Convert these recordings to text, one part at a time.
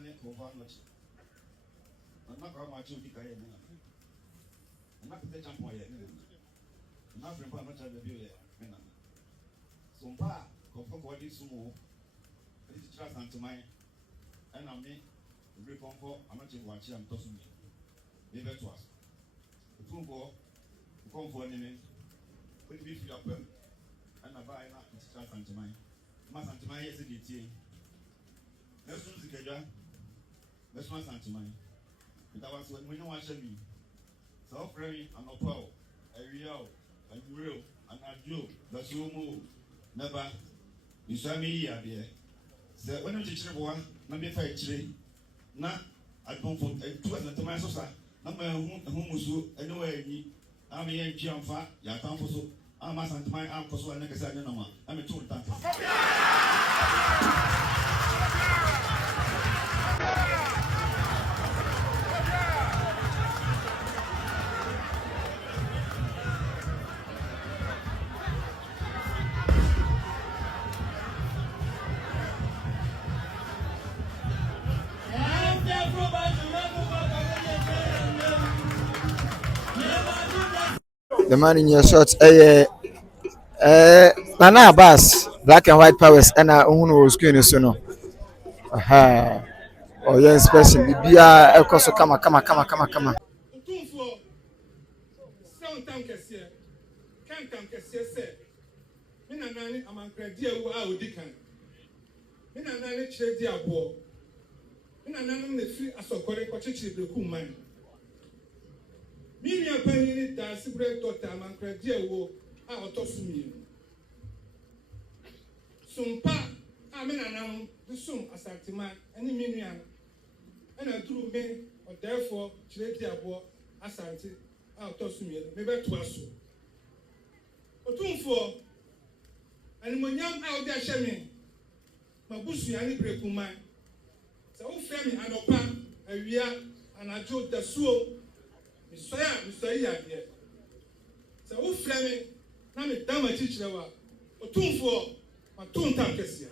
nane over much. I'm not going to do the I'm not the jump on yet. I'm not very much of the view yet. So, Pa, go for what is more. This is trust unto my and I mean, Berekum for Amankwaa Otu Amponsem Bono. Maybe to us. Otumfuo, come for any. When you feel up, and I buy that it's Asanteman. Asanteman is a DT. Let's do together. Let's do Asanteman. That was when we know what me. So, friend, I'm a power, a real, and real, and I do. That's your move. Never. You saw me here, dear. So, when you teach one, maybe if I trade, not I don't for 2 Asanteman. Number whom was anyway. I'm a young Gianfa, Yatamfoso, I'm Asanteman, I'm Koso, and Nketia. I'm a 2 times. The man in your shorts, Nana Bass, black and white powers, and I own was screen so no. Aha, oh, yes, person, Bibia, El Coso, come. Otumfuo, sound tank here. Can't tank here, sir. Mina nani Amankwaa Odikan. Mina nani Chedi Abo. Mina nani the free Asokore Kochichi Berekum man. Mimi Panin da Sibre Doctor Amankwaa Otu Sumpa, Amina Nam, the Sum Asanteman, and the Minian. And I drew me, or therefore, Chedi Abo, Asante Otu, maybe to us. Otumfuo, and when young out there, Shamin, Mabusi and Berekum man. So, Femi and Opa, a year, and I told the Suo. Mr. Here. So, who Fleming, now me damn a teacher, Otumfuo, my 2 times here.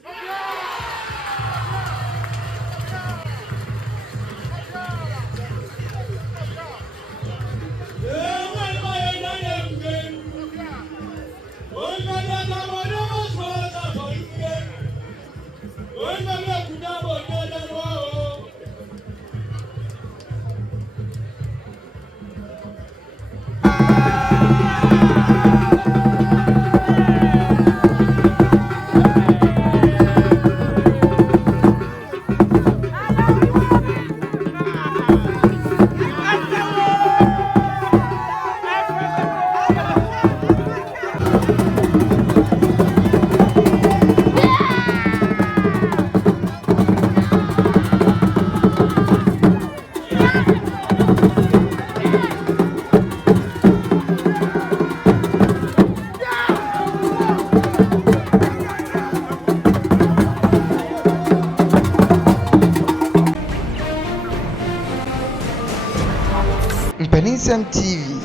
Mpaninsem TV.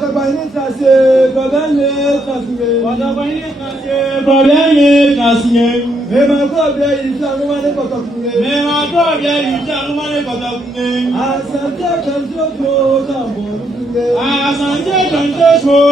Panin tracé, problème tracé. Panin tracé, problème tracé. Mais ma bien il fait un moment de coton. Mais ma bien il fait un moment de coton. Asantehene Asantehene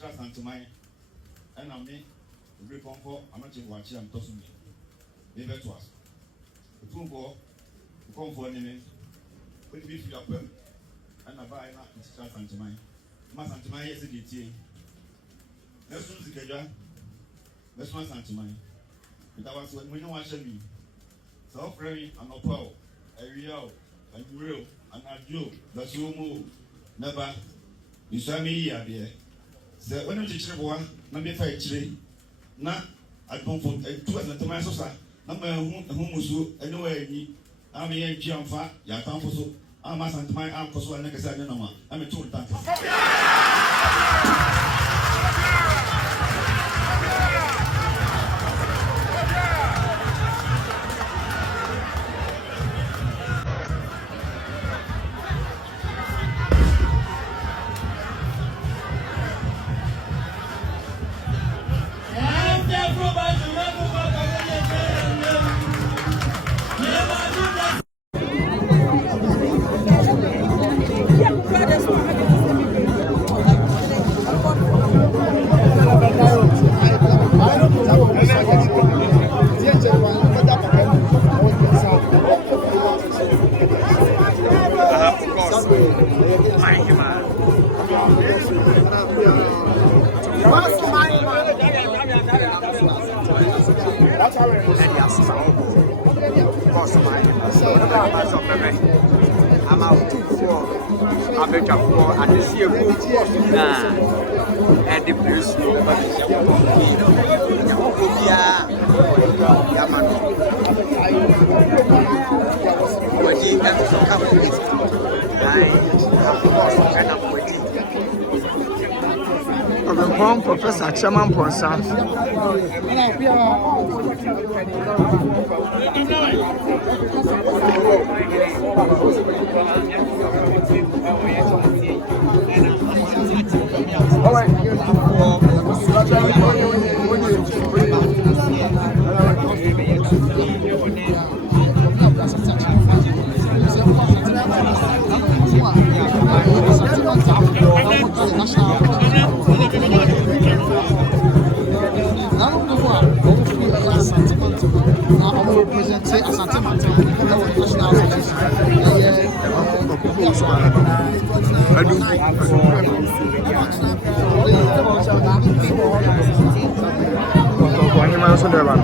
Asanteman, and I mean, Berekum for Amankwaa Otu Amponsem Bono. Otumfuo, come for enemy. When we feel up, and I buy not Asanteman. Asanteman is a DT. Let's do Sikapa. Let's want Asanteman. That was when we know what shall be. So, free and no power, a real, and real, and a Joe, the Sumo, never. You saw me here, dear. So, when you teach one, number 5 tree, not I don't for 2 and Tomasosa, number whom was anywhere. I'm here, Gianfa, Yatamfoso, I'm Asanteman, I'm Koso, and Nketia, I'm a tool tank. I'm Otumfuo, Asiedu, and the police. Professor Achiaa Mponsem. Asanteman.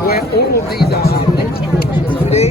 Where all of these are today.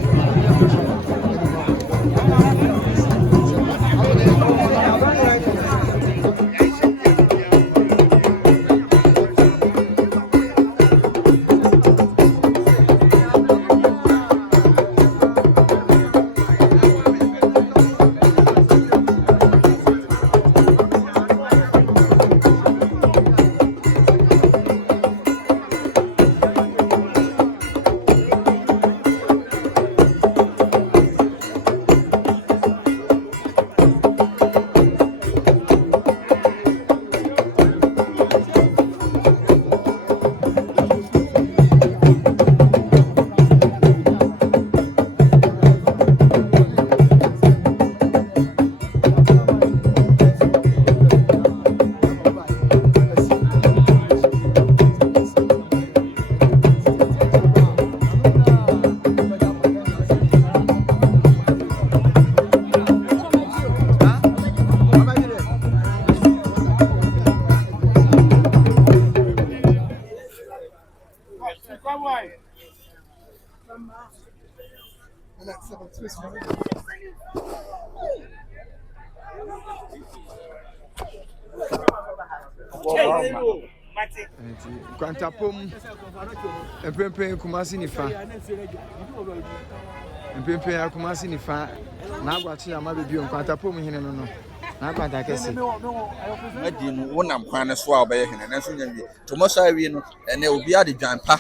Kwantapom empempe kumasi nifa empempe akumasi nifa na agwachi ama bebi kwantapom hene no na kwanta kese adi no wonam kwan so a obeye hene na so nyambi to mo sha wi no ene obi ade dwanpa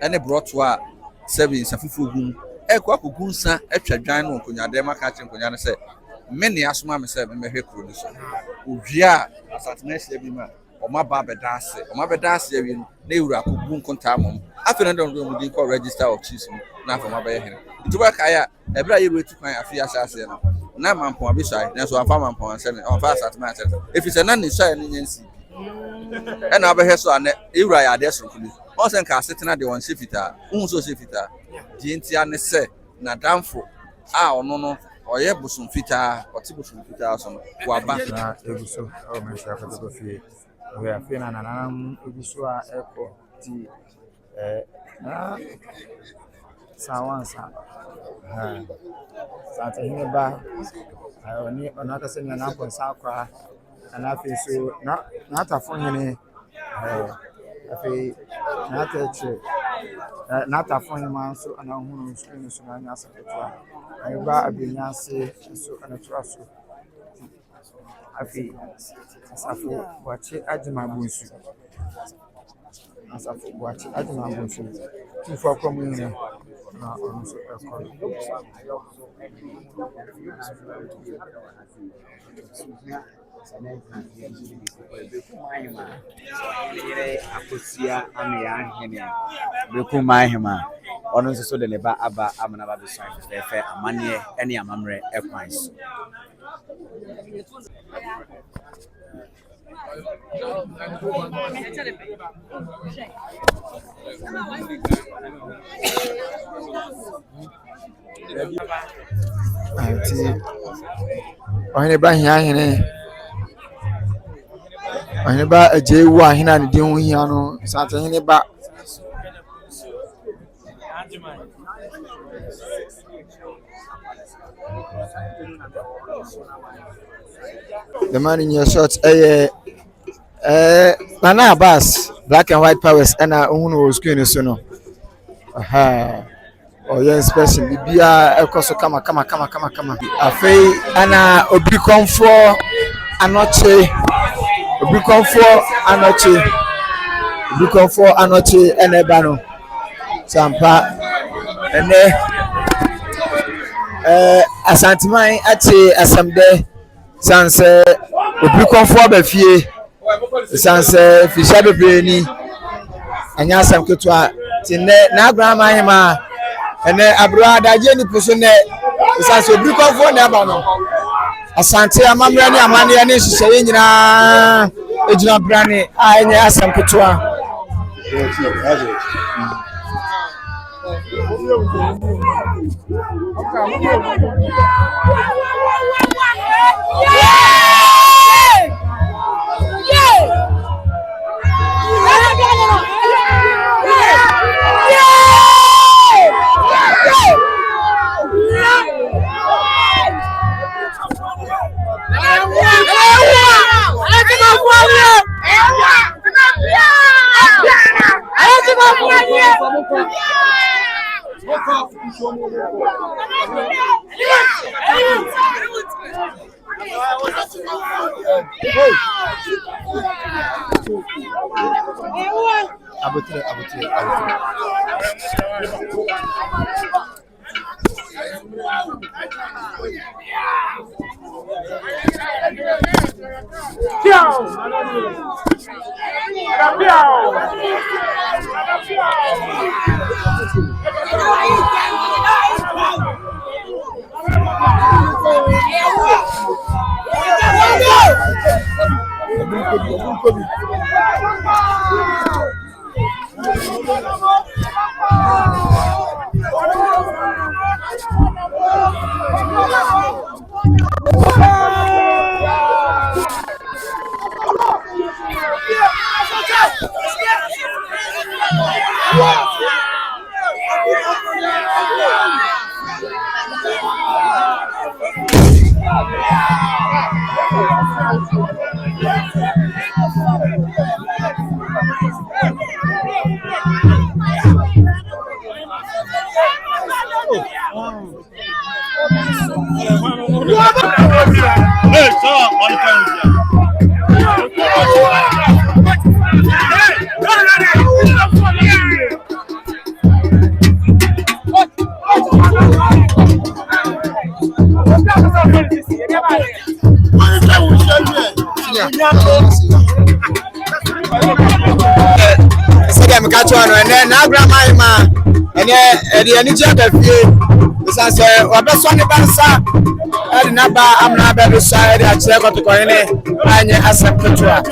ene broto a seven safufu gun ekwa kogunsa atwa dwan no konyade maka che konyane se mene asoma me se me hwe kuro ni so odua Asanteman bi ma Oma bedase wi na ewura kogun konta mom afi na don din ko register of chiefs na fa ma be hene ntuba kaya ebra ye retu kwan afi asase no na mampon abisai na so afa mampon anse on fa Asanteman anse if it's na ni sai ni nyansi e na abehwe so ane ewura ya ade so kuli on sen ka asetena de won sefita un so sefita di ntia ne se na damfo a ono no oye busum fita oti busum fita so no wa ba na ebuso o me sha fa to fie we afi na nanam ebuso a eko ti na sawansa Asantehene ba oni onaka se na konsa akwa na afi so na atafo hene Afi nata che nata phone man so ana hunu screen so na nya saketua. Ayi ba abenya se so ana traso. Afi asafo wache adima bunsu. Asafo wache adima bunsu. Tufu akwa mwine na ono so ekọ. Akosia amia hene Berekum mahema ono nso so de ne ba aba amana ba beso fefe amane ene amamre ekwan so Anti ohene ba hia hene ohene ba Agyei wo ahena ne din ho hia no Asantehene ba the man in your shorts Nana Abbas black and white powers and ohunu screen so no oh yes person bibia ekoso kama afei ana obikomfo anoche ene ba no sampa ene Asanteman ate asamde sanse obikomfo ba fie sanse fisha bebreni anya asam ketua tinne na abrahama hema ene abro adaje ni poso ne sanse obikomfo ne aba no asante amamre ni amane ne hihye nyina ejina brane a enye asam ketua Abutre. Segem kachwa no ene na abrama ima ene ede ani je da fie bisanse obeso ne bansa ede na ba amna ba be sa ede achire kotoko ene anye asem kachwa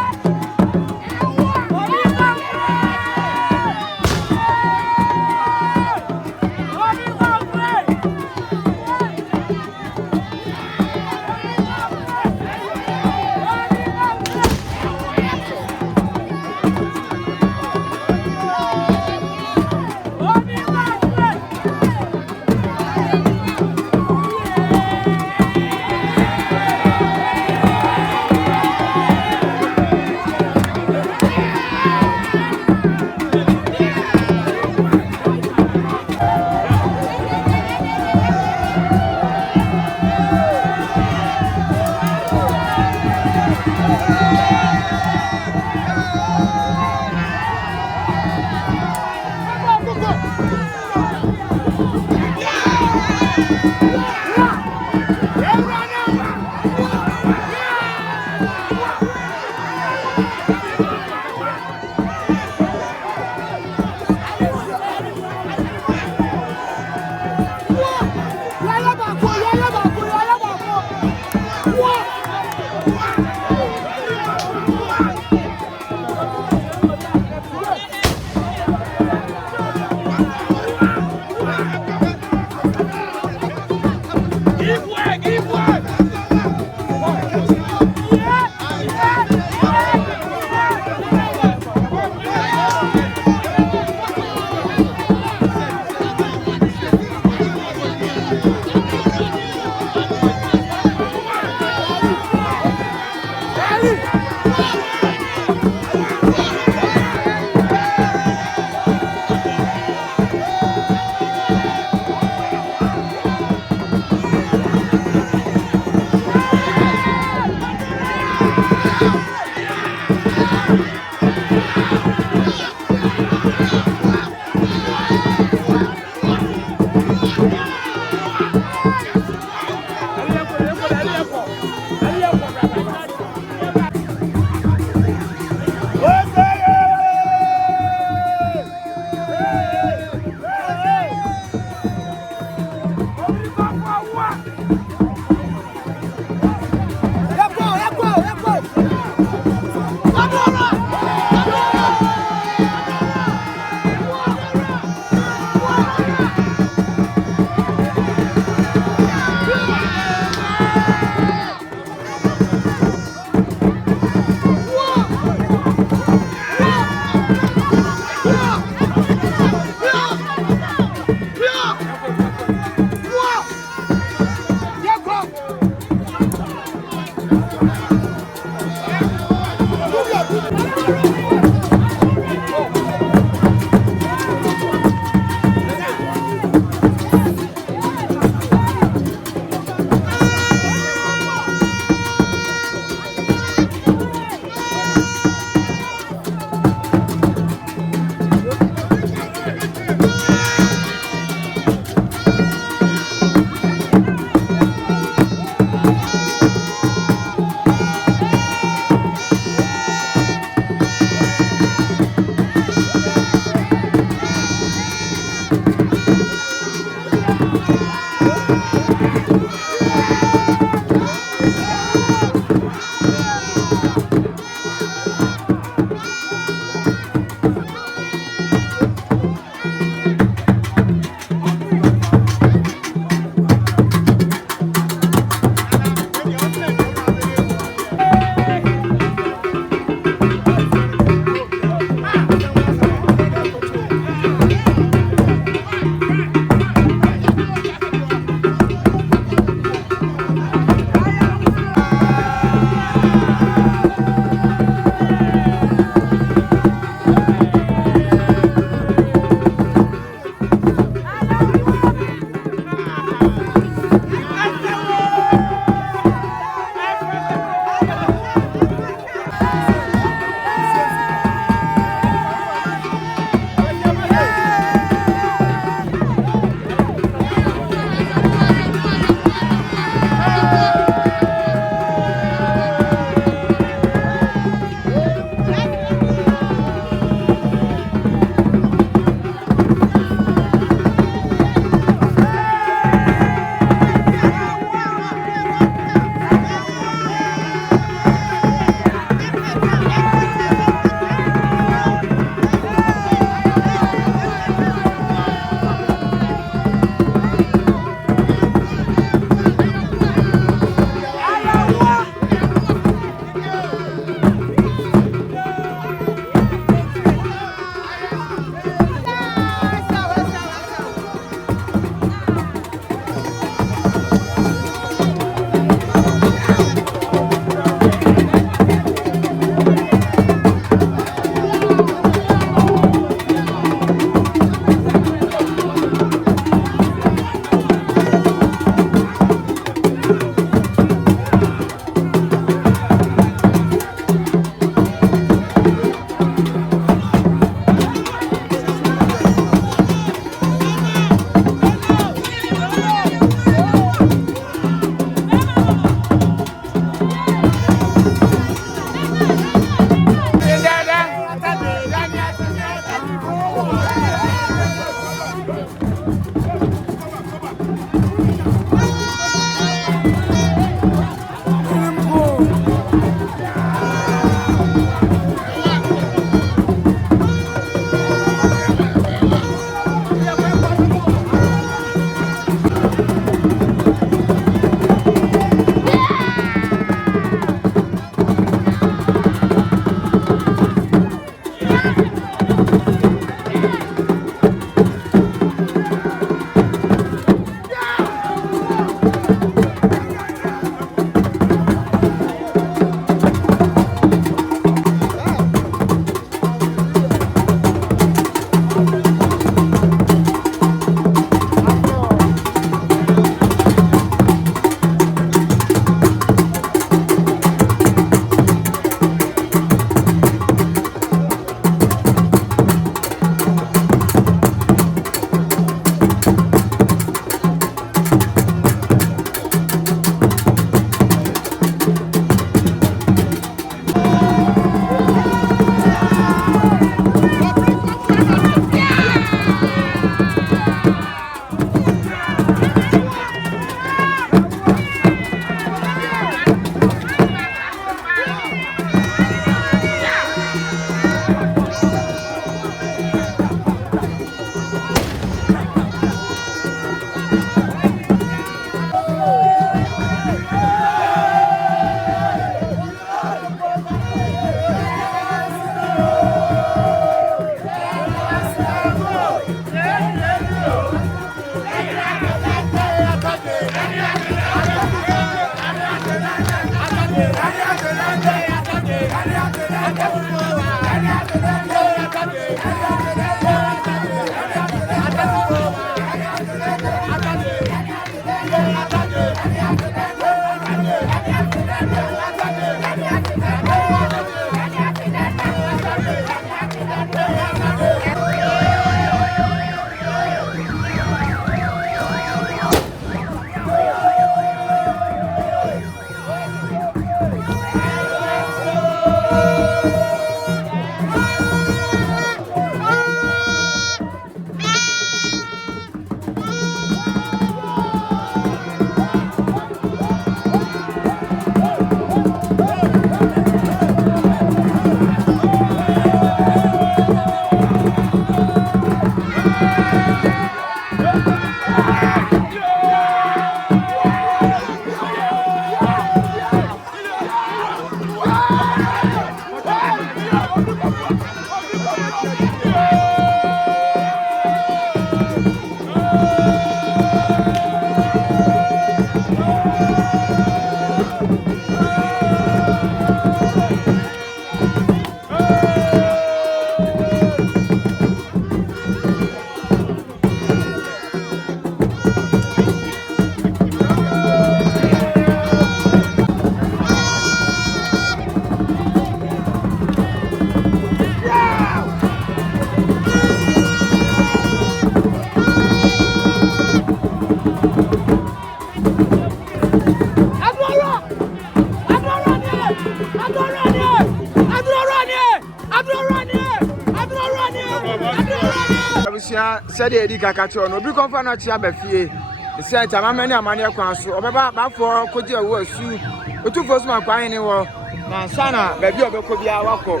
Said the Kakato, no be confirmed at Chabafie. The Santa Mamma Mania Council, or Bafo, Kodia was Sue, Otumfuo my crying in war. Nansana, baby of Kobia Wako.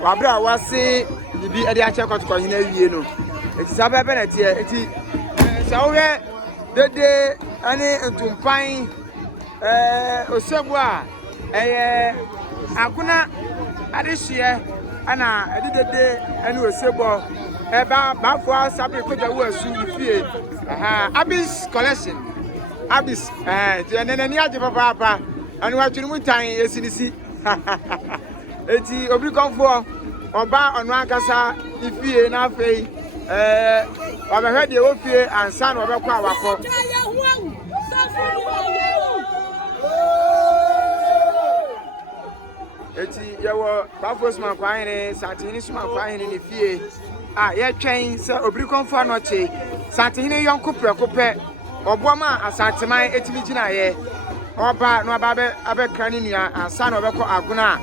Wabra was say, the be at the Achiaa to Coinelino. It's Sababenet here. It is so the day any Tumpine Osebwa, Agona, Adishia, Anna, I did the day and Osebo. Bafo sabi koja wo su fie abis collection abis nene aje papa anu atunu mutan esinisi eti obri konfo oba onu akasa ifie na afei obehwe de wo fie ansa na obekọ awakọ eti yewo bafo sma kwahene Asantehene sma kwahene ne fie ye twen se obri konfo anoche Asantehene yonko prekope oboama Asanteman etimi gina ye oba no aba abekra ni nua ansa na obekọ Agona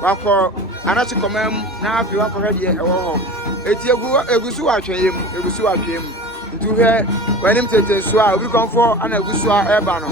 wako anachi komam na afi wako hede ewo ho eti egusu atweyem ntu he wanim tete so a obri konfo ana egusu a eba no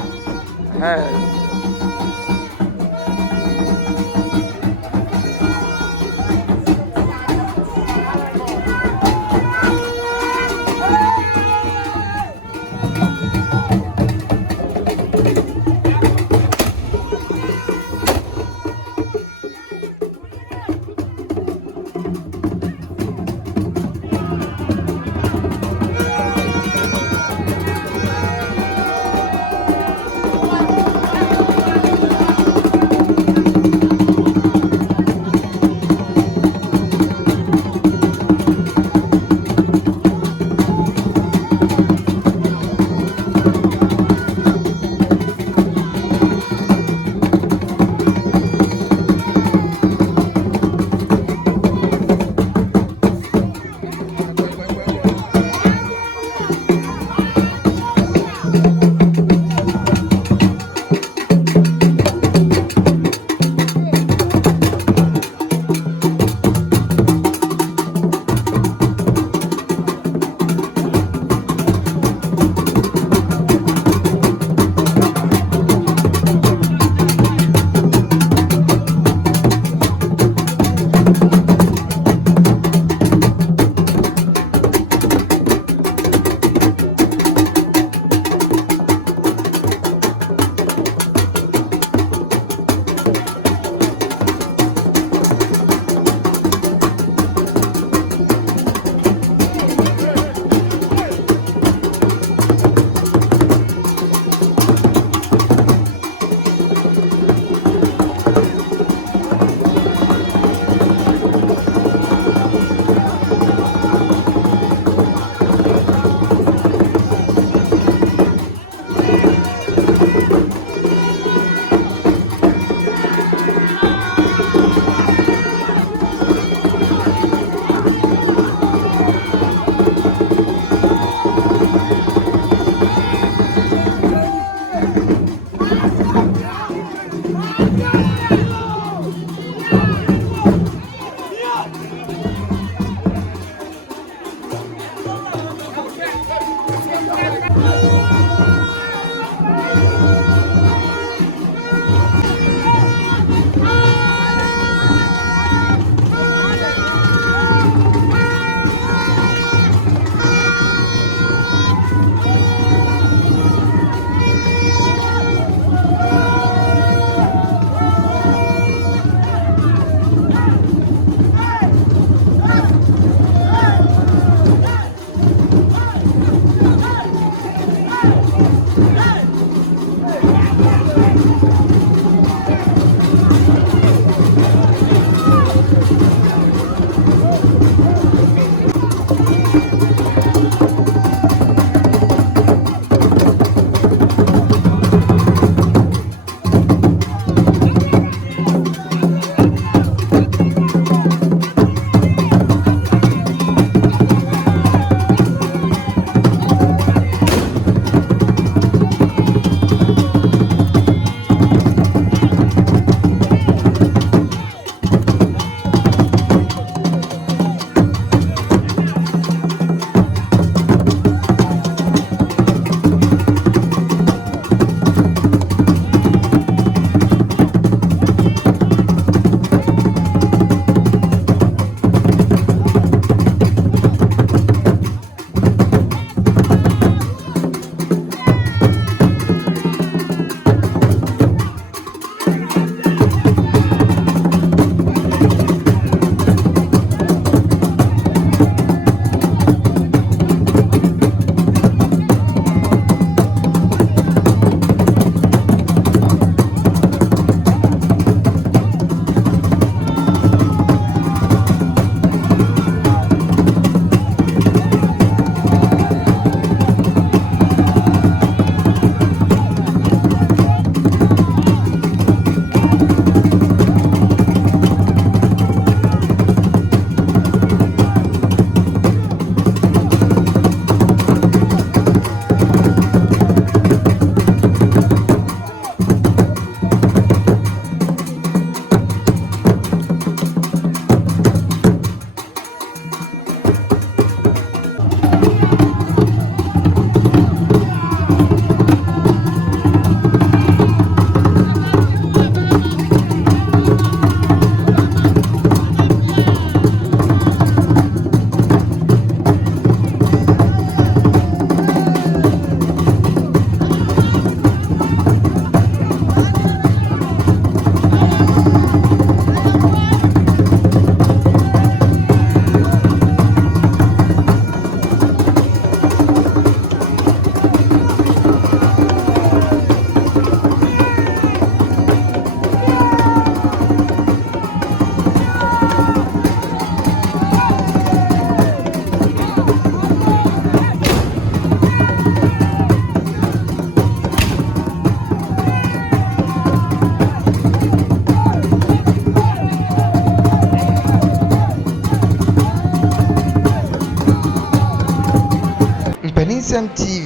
Mpaninsem TV